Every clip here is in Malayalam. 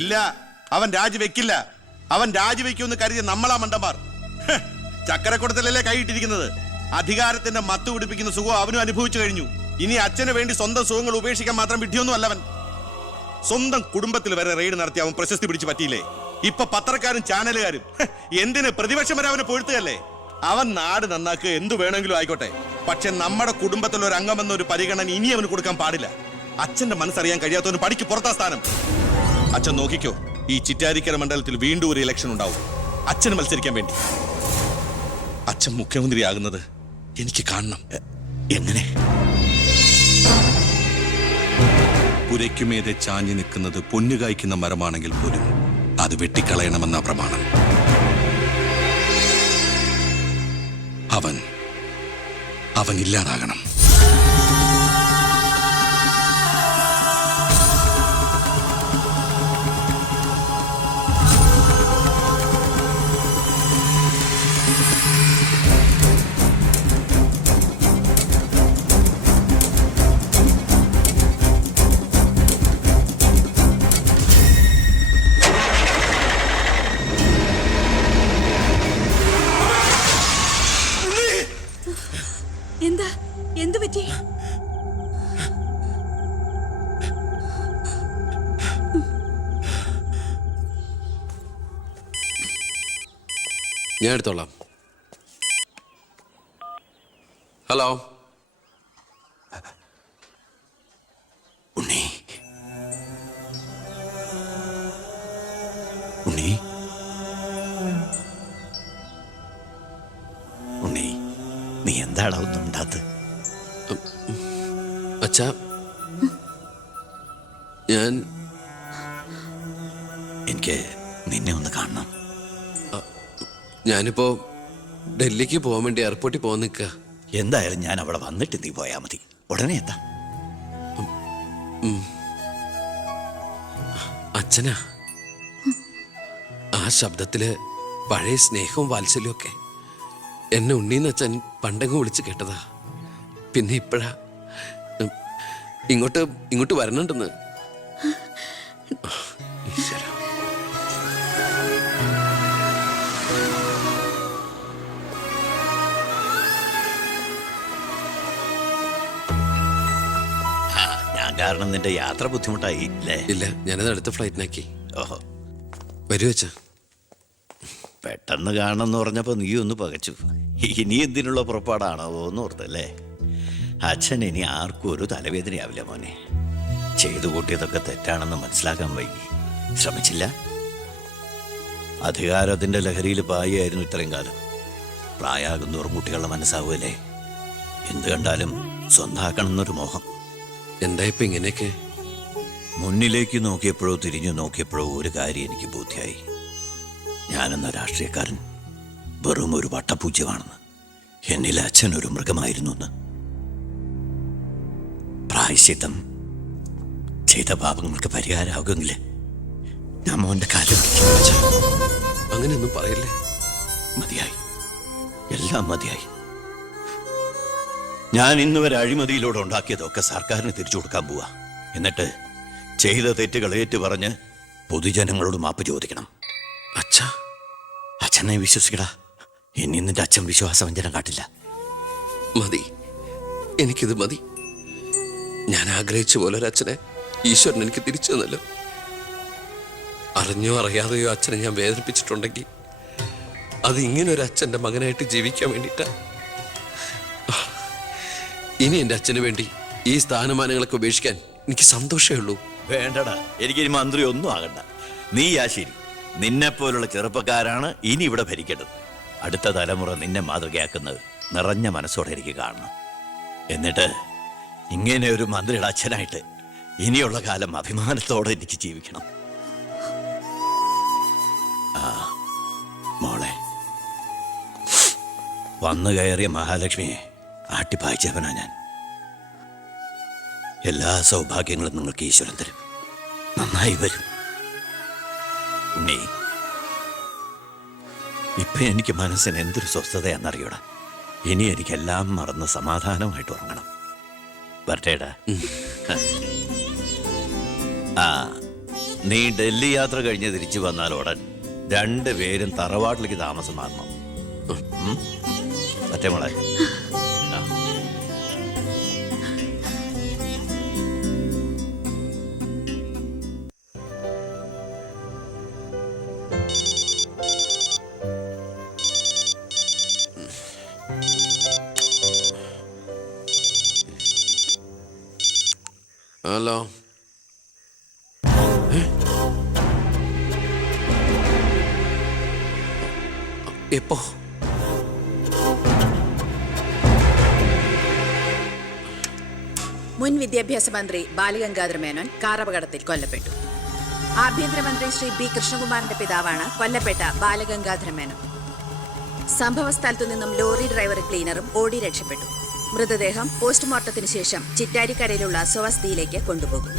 ഇല്ല, അവൻ രാജിവെക്കില്ല. അവൻ രാജിവെക്കുമെന്ന് കരുതി നമ്മളാ മണ്ടന്മാർ. ചക്കരക്കുടത്തിലല്ലേ കൈയിട്ടിരിക്കുന്നത്. അധികാരത്തിന്റെ മത്ത് പിടിപ്പിക്കുന്ന സുഖം അവനും അനുഭവിച്ചു കഴിഞ്ഞു. ഇനി അച്ഛന് വേണ്ടി സ്വന്തം സുഖങ്ങൾ ഉപേക്ഷിക്കാൻ മാത്രം വിഡ്ഢിയൊന്നും അല്ലവൻ. സ്വന്തം കുടുംബത്തിൽ വരെ റെയ്ഡ് നടത്തി അവൻ പ്രശസ്തി പിടിച്ചു പറ്റിയില്ലേ? ഇപ്പൊ പത്രക്കാരും ചാനലുകാരും എന്തിന് പ്രതിപക്ഷം വരെ അവനെ പൊഴുത്തുകയല്ലേ? അവൻ നാട് നന്നാക്കുക എന്തു വേണമെങ്കിലും ആയിക്കോട്ടെ, പക്ഷെ നമ്മുടെ കുടുംബത്തിലെ ഒരു അംഗമെന്നൊരു പരിഗണന ഇനി അവന് കൊടുക്കാൻ പാടില്ല. അച്ഛന്റെ മനസ്സറിയാൻ കഴിയാത്തവന് പടിക്ക് പുറത്താ സ്ഥാനം. അച്ഛൻ നോക്കിക്കോ, ഈ ചിറ്റാരിക്കര മണ്ഡലത്തിൽ വീണ്ടും ഒരു ഇലക്ഷൻ ഉണ്ടാവും അച്ഛന് മത്സരിക്കാൻ വേണ്ടി. അച്ഛൻ മുഖ്യമന്ത്രിയാകുന്നത് എനിക്ക് കാണണം. എങ്ങനെ? പുരയ്ക്കുമേതെ ചാഞ്ഞു നിൽക്കുന്നത് പൊന്നുകായ്ക്കുന്ന മരമാണെങ്കിൽ പോലും അത് വെട്ടിക്കളയണമെന്ന പ്രമാണം. അവൻ ഇല്ലാതാകണം. എന്താ? എന്തു പറ്റി? ഞാൻ എടുത്തോളാം. ഹലോ ഉണ്ണി, ഉണ്ണി, ഉണ്ണി, നീ എന്താടാ ഒന്നും ഉണ്ടാത്ത? അച്ഛാ, എനിക്ക് നിന്നെ ഒന്ന് കാണണം. ഞാനിപ്പോ ഡൽഹിക്ക് പോകാൻ വേണ്ടി എയർപോർട്ടിൽ പോകാൻ നിൽക്കുക. എന്തായാലും ഞാൻ അവിടെ വന്നിട്ട് നീ പോയാൽ മതി. ഉടനെ എത്താം. അച്ഛനാ, ആ ശബ്ദത്തില് പഴയ സ്നേഹവും വാത്സല്യവും ഒക്കെ എന്നെ ഉണ്ണീന്ന് അച്ഛൻ പണ്ടെങ്ങും വിളിച്ച് കേട്ടതാ. പിന്നെ ഇപ്പോഴാ ഇങ്ങോട്ട് വരണുണ്ടെന്ന്. ഈശ്വരാ. ഞാൻ കാരണം നിന്റെ യാത്ര ബുദ്ധിമുട്ടായി അല്ലേ? ഇല്ല, ഞാനത് അടുത്ത ഫ്ലൈറ്റിനാക്കി. ഓഹോ, വരൂ അച്ഛാ. പെട്ടെന്ന് കാണണമെന്ന് പറഞ്ഞപ്പോൾ നീ ഒന്ന് പകച്ചു. ഇനി എന്തിനുള്ള പുറപ്പാടാണോ എന്ന് ഓർത്തല്ലേ? അച്ഛൻ ഇനി ആർക്കും ഒരു തലവേദനയാവില്ല മോനെ. ചെയ്തു കൂട്ടിയതൊക്കെ തെറ്റാണെന്ന് മനസ്സിലാക്കാൻ വൈകി. ശ്രമിച്ചില്ല. അധികാരത്തിന്റെ ലഹരിയിൽ പായായിരുന്നു ഇത്രയും കാലം. പ്രായമാകുന്നോറും കുട്ടികളുടെ മനസ്സാവുമല്ലേ? എന്ത് കണ്ടാലും സ്വന്താക്കണം എന്നൊരു മോഹം. എന്താ ഇപ്പൊ ഇങ്ങനെയൊക്കെ? മുന്നിലേക്ക് നോക്കിയപ്പോഴോ തിരിഞ്ഞു നോക്കിയപ്പോഴോ ഒരു കാര്യം എനിക്ക് ബോധ്യായി. ഞാനെന്ന രാഷ്ട്രീയക്കാരൻ വെറും ഒരു വട്ടപൂജ്യമാണെന്ന്. എന്നിൽ അച്ഛൻ ഒരു മൃഗമായിരുന്നു എന്ന്. പ്രായശ്ചിത്തം ചെയ്ത പാപങ്ങൾക്ക് പരിഹാരമാകുമെങ്കിൽ ഞാൻ മോന്റെ കാലം. അങ്ങനെയൊന്നും പറയല്ലേ. മതിയായി, എല്ലാം മതിയായി. ഞാൻ ഇന്നുവരെ അഴിമതിയിലൂടെ ഉണ്ടാക്കിയതൊക്കെ സർക്കാരിന് തിരിച്ചു കൊടുക്കാൻ പോവാ. എന്നിട്ട് ചെയ്ത തെറ്റുകൾ ഏറ്റുപറഞ്ഞ് പൊതുജനങ്ങളോട് മാപ്പ് ചോദിക്കണം. അച്ഛാ, അച്ഛനെ വിശ്വസിക്കടാ. ഇനി നിന്റെ അച്ഛൻ വിശ്വാസവഞ്ചനം കാട്ടില്ല. മതി, എനിക്കിത് മതി. ഞാൻ ആഗ്രഹിച്ച പോലെ ഒരു അച്ഛനെ ഈശ്വരൻ എനിക്ക് തിരിച്ചു തന്നല്ലോ. അറിഞ്ഞോ അറിയാതെയോ അച്ഛനെ ഞാൻ വേദനിപ്പിച്ചിട്ടുണ്ടെങ്കിൽ അത് ഇങ്ങനൊരു അച്ഛൻ്റെ മകനായിട്ട് ജീവിക്കാൻ വേണ്ടിയിട്ടാ. ഇനി എൻ്റെ അച്ഛന് വേണ്ടി ഈ സ്ഥാനമാനങ്ങളൊക്കെ ഉപേക്ഷിക്കാൻ എനിക്ക് സന്തോഷമേ ഉള്ളൂ. വേണ്ടടാ, എനിക്ക് മന്ത്രി ഒന്നും ആകണ്ട. നീ ശരി, നിന്നെപ്പോലുള്ള ചെറുപ്പക്കാരാണ് ഇനി ഇവിടെ ഭരിക്കേണ്ടത്. അടുത്ത തലമുറ നിന്നെ മാതൃകയാക്കുന്നത് നിറഞ്ഞ മനസ്സോടെ എനിക്ക് കാണണം. എന്നിട്ട് ഇങ്ങനെ ഒരു മന്ത്രിയുടെ അച്ഛനായിട്ട് ഇനിയുള്ള കാലം അഭിമാനത്തോടെ എനിക്ക് ജീവിക്കണം. മോളെ, വന്നു കയറിയ മഹാലക്ഷ്മിയെ ആട്ടിപ്പായിച്ചവനാ ഞാൻ. എല്ലാ സൗഭാഗ്യങ്ങളും നിങ്ങൾക്ക് ഈശ്വരൻ തരും. നന്നായി വരും. ഉണ്ണി, ഇപ്പൊ എനിക്ക് മനസ്സിന് എന്തൊരു സ്വസ്ഥതയാണെന്നറിയൂടാ. ഇനി എനിക്കെല്ലാം മറന്ന് സമാധാനമായിട്ട് ഉറങ്ങണം. വരട്ടേടാ. നീ ഡൽഹി യാത്ര കഴിഞ്ഞ് തിരിച്ചു വന്നാൽ ഉടൻ രണ്ടുപേരും തറവാട്ടിലേക്ക് താമസം മാറണം. മറ്റേ മോളെ ആ. ഹലോ. എപ്പോ? മുൻ വിദ്യാഭ്യാസ മന്ത്രി ബാലഗംഗാധര മേനോൻ കാറപകടത്തിൽ കൊല്ലപ്പെട്ടു. ആഭ്യന്തരമന്ത്രി ശ്രീ ബി കൃഷ്ണകുമാറിന്റെ പിതാവാണ് കൊല്ലപ്പെട്ട ബാലഗംഗാധര മേനോൻ. സംഭവസ്ഥലത്തു നിന്നും ലോറി ഡ്രൈവർ ക്ലീനറും ഓടി രക്ഷപ്പെട്ടു. മൃതദേഹം പോസ്റ്റ്മോർട്ടത്തിന് ശേഷം ചിറ്റാരിക്കരയിലുള്ള സ്വവസതിയിലേക്ക് കൊണ്ടുപോകും.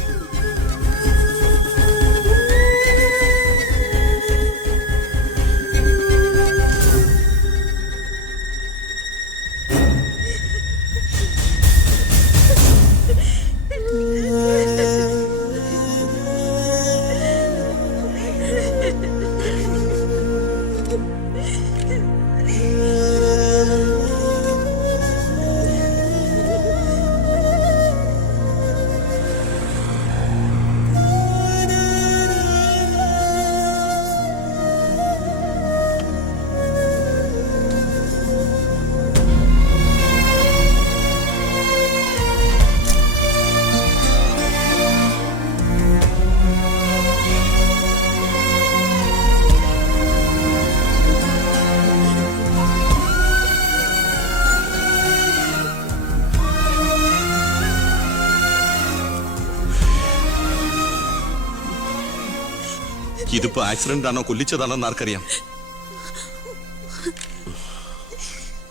ഇതിപ്പോ ആക്സിഡന്റ് ആണോ കൊല്ലിച്ചതാണോ എന്ന് ആർക്കറിയാം.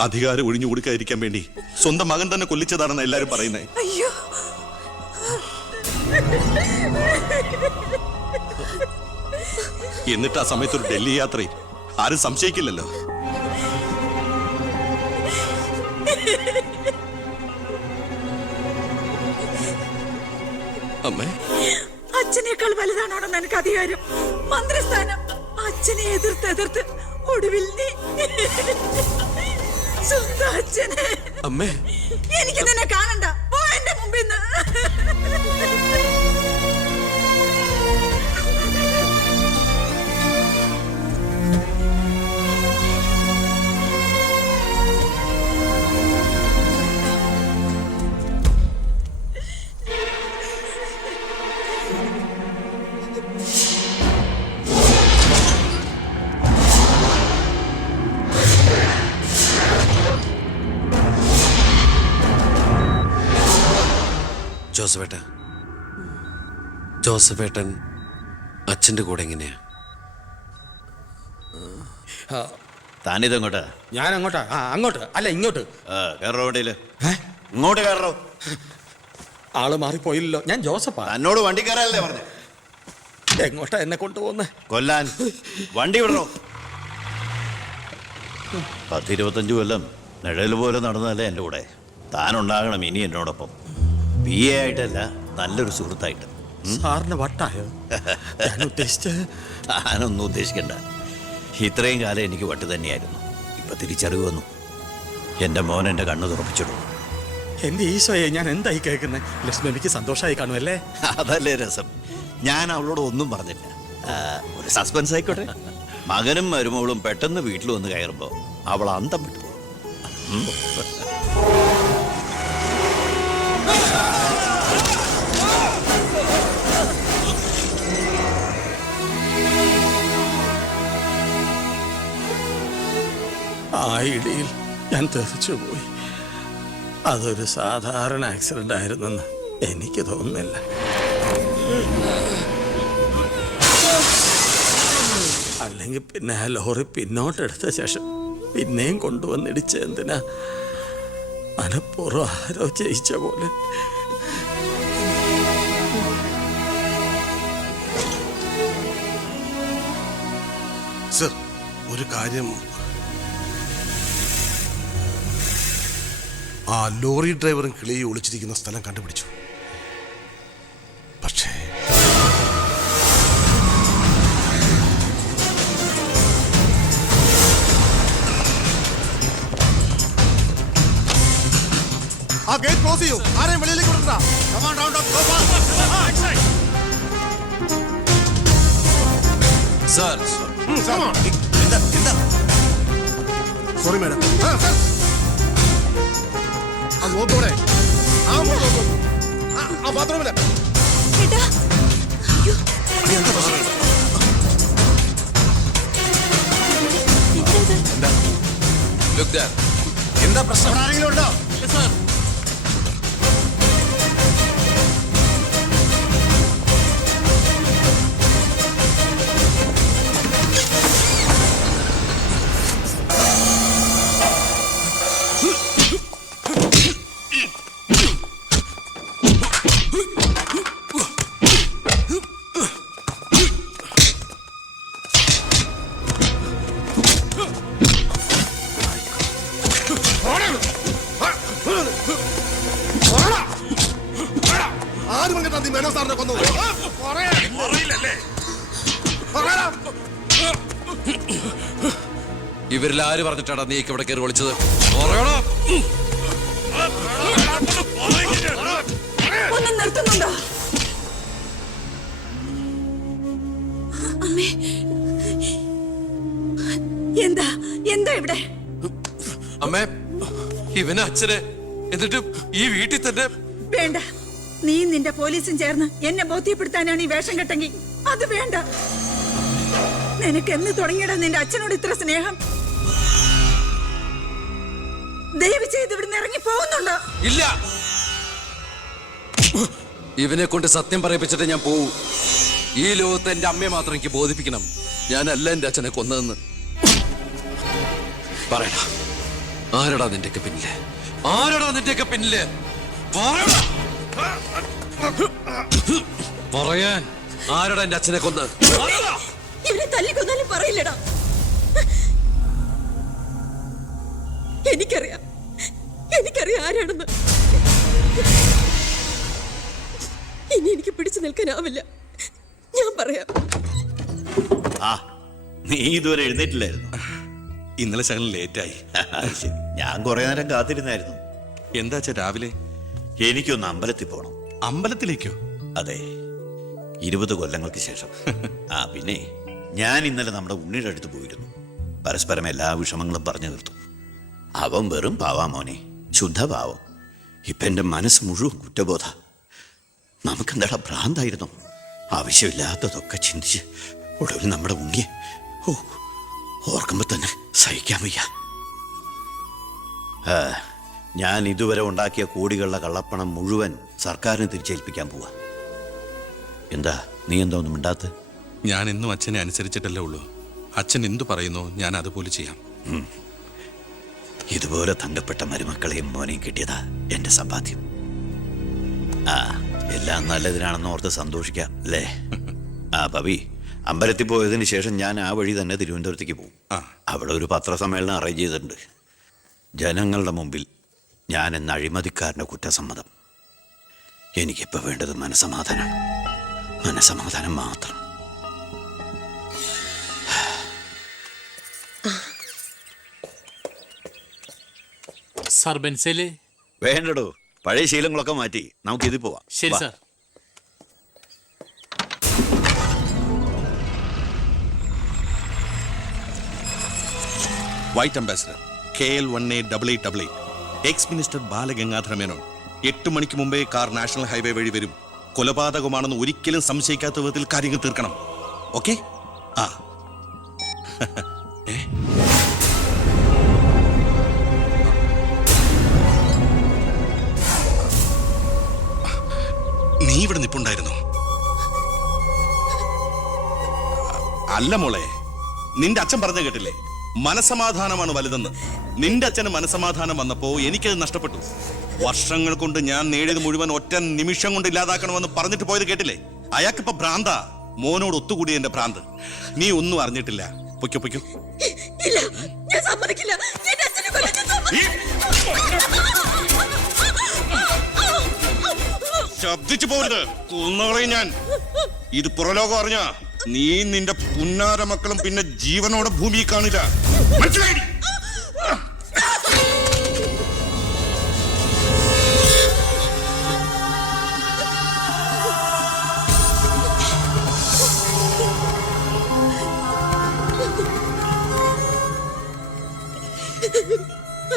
അധികാരം ഒഴിഞ്ഞു കൊടുക്കാതിരിക്കാൻ വേണ്ടി സ്വന്തം മകൻ തന്നെ കൊല്ലിച്ചതാണെന്ന് എല്ലാരും പറയുന്നത്. അയ്യോ, എന്നിട്ട് ആ സമയത്ത് ഒരു ഡൽഹി യാത്രയിൽ ആരും സംശയിക്കില്ലല്ലോ. അമ്മേ, അച്ഛനേക്കാൾ വലുതാണോ നിനക്ക് അധികാരം? മന്ത്രിസ്ഥാനം അച്ഛനെ എതിർത്ത് ഒടുവിൽ നീ സ്വന്തം അച്ഛനെ. അമ്മേ, എനിക്ക് നിന്നെ കാണണ്ട, പോ എന്റെ മുമ്പിൽ നിന്ന്. ജോസഫേട്ടൻ അച്ഛൻ്റെ കൂടെ എങ്ങനെയാ? താനിതെങ്ങോട്ടാ? ഞാൻ അങ്ങോട്ടാ? അങ്ങോട്ട് അല്ല, ഇങ്ങോട്ട്. കയറോ വണ്ടിയില്. ഇങ്ങോട്ട് കയറോ. ആള് മാറിപ്പോയില്ലല്ലോ. ഞാൻ ജോസഫാ. എന്നോട് വണ്ടി കയറാനല്ലേ പറഞ്ഞു? എങ്ങോട്ടാ എന്നെ കൊണ്ടുപോകുന്നേ? കൊല്ലാൻ. വണ്ടി വിടണോ? 10-25 കൊല്ലം നിഴൽ പോലെ നടന്നതല്ലേ എൻ്റെ കൂടെ. താനുണ്ടാകണം ഇനി എന്നോടൊപ്പം. PA ആയിട്ടല്ല, നല്ലൊരു സുഹൃത്തായിട്ട്. സാറിന് വട്ടായോ? ഞാൻ ഉദ്ദേശിച്ച. താനൊന്നും ഉദ്ദേശിക്കണ്ട. ഇത്രയും കാലം എനിക്ക് വട്ട് തന്നെയായിരുന്നു. ഇപ്പൊ തിരിച്ചറിവ് വന്നു. എൻ്റെ മോൻ എൻ്റെ കണ്ണ് തുറപ്പിച്ചിടും. എന്റെ ഈശോയെ, ഞാൻ എന്തായി കേൾക്കുന്നത്? ലക്ഷ്മിക്ക് സന്തോഷമായി കാണുമല്ലേ? അതല്ലേ രസം. ഞാൻ അവളോട് ഒന്നും പറഞ്ഞില്ല. ഒരു സസ്പെൻസ് ആയിക്കോട്ടെ. മകനും മരുമകളും പെട്ടെന്ന് വീട്ടിൽ വന്ന് കയറുമ്പോൾ അവൾ അന്തം വിട്ടു പോകും. ആ ഇടിയിൽ ഞാൻ തെറിച്ചുപോയി. അതൊരു സാധാരണ ആക്സിഡന്റ് ആയിരുന്നെന്ന് എനിക്ക് തോന്നുന്നില്ല. അല്ലെങ്കിൽ പിന്നെ ആ ലോറി പിന്നോട്ടെടുത്ത ശേഷം പിന്നെയും കൊണ്ടുവന്നിടിച്ച എന്തിനാ? മനഃപൂർവ്വം ആരോ ജയിച്ച പോലെ. സർ, ഒരു കാര്യം, ആ ലോറി ഡ്രൈവറും കിളിയെ ഒളിച്ചിരിക്കുന്ന സ്ഥലം കണ്ടുപിടിച്ചു. പക്ഷേ ഗേറ്റ് ക്ലോസ് ചെയ്യൂ. ആരെയും വെളിയിലേക്ക് വിടണ്ട. Sir sorry madam. ആ നോക്കൂടെ, ആ ബാത്റൂമില്. ഏട്ടാ, അയ്യോ, എന്താ ഇത്? Look that. എന്താ പ്രശ്നം? ആരെങ്കിലും ഉണ്ടോ? ആര് പറഞ്ഞിട്ടാ നീ മേനോ സാറിനെ കൊന്നത്? ഇവരിൽ ആര് പറഞ്ഞിട്ടാണ് നീ ഇവിടെ കയറി വിളിച്ചത്? ഒന്ന് നിർത്തുന്നുണ്ടോ? അമ്മേ, എന്താ എന്താ ഇവിടെ? അമ്മേ, ഇവന് അച്ഛനെ എന്നിട്ട് ഈ വീട്ടിൽ തന്നെ. വേണ്ട, നീ നിന്റെ പോലീസും ചേർന്ന് എന്നെ ബോധ്യപ്പെടുത്താനാണ് ഈ വേഷം കെട്ടെങ്കിൽ അത് വേണ്ട. നിനക്ക് എന്ന് തുടങ്ങിയടാ നിന്റെ അച്ഛനോട് ഇത്ര സ്നേഹം? ദയവ് ചെയ്ത് ഇവിടുന്ന് ഇറങ്ങി പോകുന്നുണ്ടോ? ഇല്ല, ഇവനെ കൊണ്ട് സത്യം പറയിപ്പിച്ചിട്ട് ഞാൻ പോവൂ. ഈ ലോകത്ത് എന്റെ അമ്മയെ മാത്രം എനിക്ക് ബോധിപ്പിക്കണം, ഞാനല്ല എന്റെ അച്ഛനെ കൊന്നതെന്ന്. പറയടാ, ആരടാ നിന്റെയൊക്കെ പിന്നില്? ആരടാ നിന്റെയൊക്കെ പിന്നില്? പറയടാ. പറയാൻ ആരടാ എന്റെ അച്ഛനെ കൊന്ന്? ഇവരെ തല്ലിക്കൊന്നാലും പറയില്ലടാ. എനിക്കറിയാം ആരാണെന്ന്. ഇനി എനിക്ക് പിടിച്ചു നിൽക്കാനാവില്ല. ഞാൻ പറയാം. ആ, നീ ഇതുവരെ എഴുന്നേറ്റില്ലായിരുന്നു. ഇന്നലെ ശകലം ലേറ്റായി. ശരി, ഞാൻ കുറെ നേരം കാത്തിരുന്നായിരുന്നു. എന്താ രാവിലെ? എനിക്കൊന്ന് അമ്പലത്തിൽ പോണം. അമ്പലത്തിലേക്കോ? അതെ, 20 കൊല്ലങ്ങൾക്ക് ശേഷം. ആ പിന്നെ ഞാൻ ഇന്നലെ നമ്മുടെ ഉണ്ണിയുടെ അടുത്ത് പോയിരുന്നു. പരസ്പരം എല്ലാ വിഷമങ്ങളും പറഞ്ഞു തീർത്തു. അവൻ വെറും പാവാ മോനെ, ശുദ്ധപാവം. ഇപ്പം എൻ്റെ മനസ്സ് മുഴുവൻ കുറ്റബോധ. നമുക്കെന്താടാ ഭ്രാന്തായിരുന്നു? ആവശ്യമില്ലാത്തതൊക്കെ ചിന്തിച്ച് ഒടുവിൽ നമ്മുടെ ഉണ്ണിയെ ഓർക്കുമ്പോൾ തന്നെ സഹിക്കാൻ വയ്യ. ഞാൻ ഇതുവരെ ഉണ്ടാക്കിയ കോടികളുടെ കള്ളപ്പണം മുഴുവൻ സർക്കാരിന് തിരിച്ചേൽപ്പിക്കാൻ പോവാ. എന്താ നീ എന്താ ഒന്നും മിണ്ടാത്ത? ഞാൻ എന്നും അച്ഛനെ അനുസരിച്ചിട്ടല്ലേ ഉള്ളൂ. അച്ഛൻ എന്തു പറയുന്നോ ഞാൻ അതുപോലെ ചെയ്യാം. ഇതുപോലെ തങ്കപ്പെട്ട മരുമക്കളെയും മോനെയും കിട്ടിയതാ എന്റെ സമ്പാദ്യം. ആ, എല്ലാം നല്ലതിനാണെന്ന് ഓർത്ത് സന്തോഷിക്കാം അല്ലേ? ആ പവി, അമ്പലത്തിൽ പോയതിന് ശേഷം ഞാൻ ആ വഴി തന്നെ തിരുവനന്തപുരത്തേക്ക് പോകും. അവിടെ ഒരു പത്രസമ്മേളനം അറേഞ്ച് ചെയ്തിട്ടുണ്ട്. ജനങ്ങളുടെ മുമ്പിൽ ഞാൻ എന്ന അഴിമതിക്കാരൻ്റെ കുറ്റസമ്മതം. എനിക്കിപ്പോൾ വേണ്ടത് മനസമാധാനം, മനസമാധാനം മാത്രം. സാർ ബെൻസേല്? വേണ്ടടോ, പഴയ ശീലങ്ങളൊക്കെ മാറ്റി നമുക്കിതിൽ പോവാം. ശരി sir. White ambassador KL188888 X minister Balagangadhara Menon. 8 മണിക്ക് മുമ്പേ കാർ നാഷണൽ ഹൈവേ വഴി വരും. കൊലപാതകമാണെന്ന് ഒരിക്കലും സംശയിക്കാത്ത വിധത്തിൽ കാര്യങ്ങൾ തീർക്കണം. ഓക്കെ? ആ നീ ഇവിടെ നിപ്പുണ്ടായിരുന്നു? അല്ല മോളെ, നിന്റെ അച്ഛൻ പറഞ്ഞ കേട്ടില്ലേ, മനസമാധാനമാണ് വലുതെന്ന്. നിന്റെ അച്ഛന് മനസമാധാനം വന്നപ്പോ എനിക്കത് നഷ്ടപ്പെട്ടു. വർഷങ്ങൾ കൊണ്ട് ഞാൻ നേടിയത് മുഴുവൻ ഒറ്റ നിമിഷം കൊണ്ട് ഇല്ലാതാക്കണമെന്ന് പറഞ്ഞിട്ട് പോയത് കേട്ടില്ലേ? അയാൾക്കിപ്പോ ഭ്രാന്താ. മോനോട് ഒത്തുകൂടി എന്റെ ഭ്രാന്ത്. നീ ഒന്നും അറിഞ്ഞിട്ടില്ല. പൊയ്ക്കോ പൊയ്ക്കോ. ഇല്ല, ഞാൻ സമ്മതിക്കില്ല. എന്റെ അച്ഛനെ കൊല്ലാൻ ഞാൻ ശബ്ദിച്ചു പോരുത്, കൊന്നുകളയും ഞാൻ. ഇത് പുറലോകം അറിഞ്ഞ നീ നിന്റെ പുന്നാര മക്കളും പിന്നെ ജീവനോടെ ഭൂമിയിൽ കാണില്ല. മനസ്സിലായി?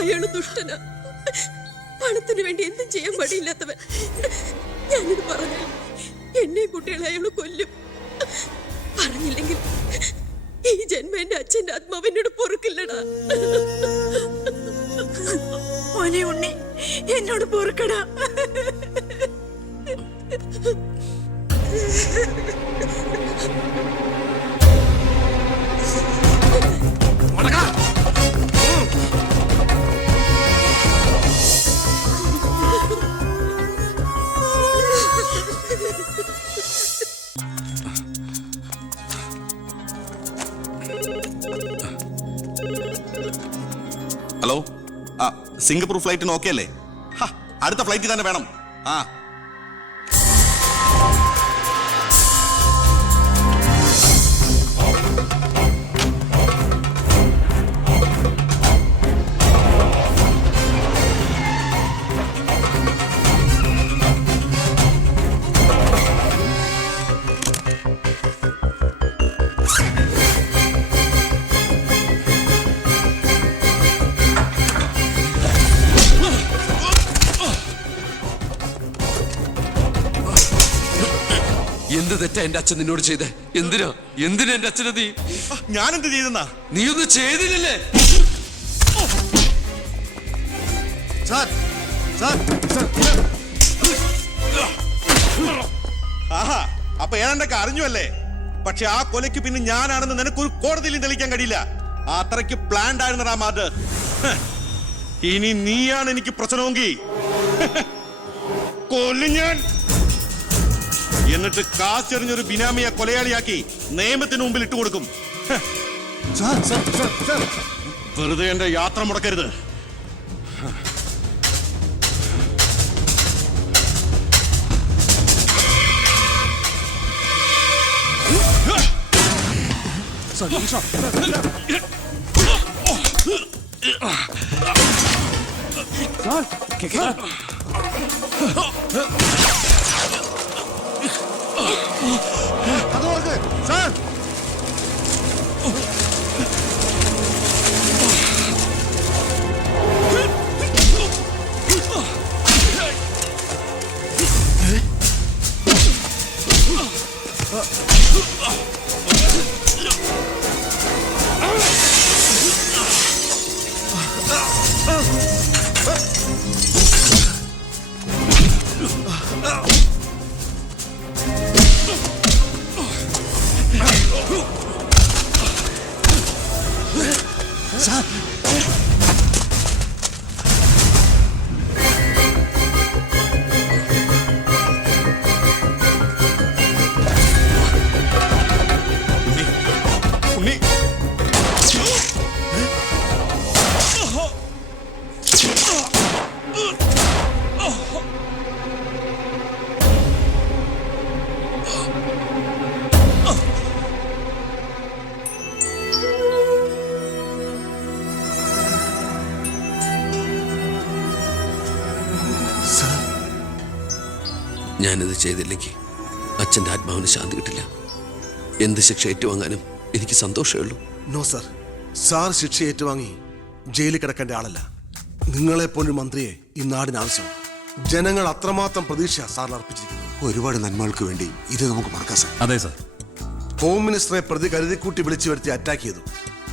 അയാള് ദുഷ്ടനാ, പണത്തിന് വേണ്ടി എന്തും ചെയ്യാൻ മടിയില്ലാത്തവൻ. ഞാനിത് പറഞ്ഞാൽ എന്നെ കുട്ടികളെ അയാള് കൊല്ലും. പറഞ്ഞില്ലെങ്കിൽ ഈ ജന്മം എന്റെ അച്ഛന്റെ ആത്മാവിനോട് പൊറുക്കില്ലടാ. മോനെ ഉണ്ണി, എന്നോട് പൊറുക്കടാ. ഹലോ, ആ സിംഗപ്പൂർ ഫ്ലൈറ്റിന് ഓക്കെ അല്ലേ? അടുത്ത ഫ്ലൈറ്റ് തന്നെ വേണം. ആ എന്ത് തെറ്റാ എന്റെ അച്ഛൻ നിന്നോട് ചെയ്തേ? എന്തിനാ എന്റെ അച്ഛനെ ഞാനെന്ത് ചെയ്തെന്നാ? നീ ഒന്നും ചെയ്തില്ലല്ലേ? ആഹാ, അപ്പൊ ഏതാണ്ടൊക്കെ അറിഞ്ഞു അല്ലേ? പക്ഷെ ആ കൊലയ്ക്ക് പിന്നെ ഞാനാണെന്ന് നിനക്കൊരു കോടതിയിലും തെളിയിക്കാൻ കഴിയില്ല. അത്രയ്ക്ക് പ്ലാൻഡ് ആയിരുന്നടാ മാത്. ഇനി നീയാണ് എനിക്ക് പ്രശ്നമെങ്കിൽ കൊല്ലും ഞാൻ. എന്നിട്ട് കാശെറിഞ്ഞൊരു ബിനാമിയെ കൊലയാളിയാക്കി നിയമത്തിന് മുമ്പിൽ ഇട്ടുകൊടുക്കും. വെറുതെ എന്റെ യാത്ര മുടക്കരുത്. ഞാനിത് ചെയ്തില്ലെങ്കിൽ അച്ഛൻ്റെ ആത്മാവിന് ശാന്തി കിട്ടില്ല. എന്ത് ശിക്ഷ ഏറ്റുവാങ്ങാനും എനിക്ക് സന്തോഷമേ ഉള്ളൂ. നോ സർ, സാർ ശിക്ഷ ഏറ്റുവാങ്ങി ജയിലിൽ കിടക്കേണ്ട ആളല്ല. നിങ്ങളെപ്പോലൊരു മന്ത്രിയെ ഈ നാടിന് ആവശ്യം. ജനങ്ങൾ അത്രമാത്രം പ്രതീക്ഷ സാറിന് അർപ്പിച്ചിരിക്കുന്നു. ഒരുപാട് നന്മകൾക്ക് വേണ്ടി ഇത് നമുക്ക് മറക്കാം സാർ. അതെ സാർ. ഹോം മിനിസ്റ്ററെ പ്രതി കരുതിക്കൂട്ടി വിളിച്ചു വരുത്തി അറ്റാക്ക് ചെയ്തു.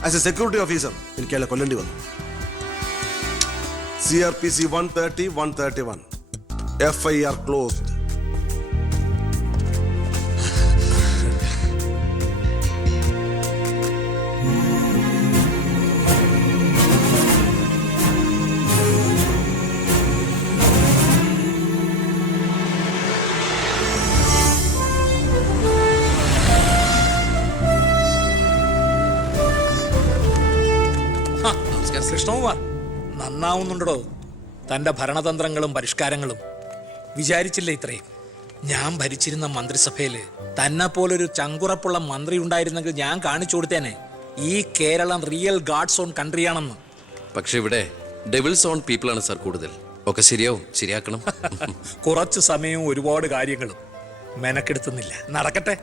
ആസ് എ സെക്യൂരിറ്റി ഓഫീസർ എനിക്ക് അയാളെ കൊല്ലേണ്ടി വന്നു. CRPC 130, 131 FIR closed. കൃഷ്ണകുമാർ നന്നാവുന്നുണ്ടോ? തന്റെ ഭരണതന്ത്രങ്ങളും പരിഷ്കാരങ്ങളും വിചാരിച്ചില്ല ഇത്രയും. ഞാൻ ഭരിച്ചിരുന്ന മന്ത്രിസഭയില് തന്നെ പോലൊരു ചങ്കുറപ്പുള്ള മന്ത്രി ഉണ്ടായിരുന്നെങ്കിൽ ഞാൻ കാണിച്ചു കൊടുത്തേനെ ഈ കേരളം റിയൽ ഗാഡ്സ് ഓൺ കൺട്രിയാണെന്ന്. പക്ഷെ ഇവിടെ ഡെവിൾസ് ഓൺ പീപ്പിൾ ആണ് സാർ കൂടുതൽ. ഒക്കെ ശരിയാവും, ശരിയാക്കണം. കുറച്ചു സമയവും ഒരുപാട് കാര്യങ്ങളും മെനക്കെടുത്തുന്നില്ല. നടക്കട്ടെ.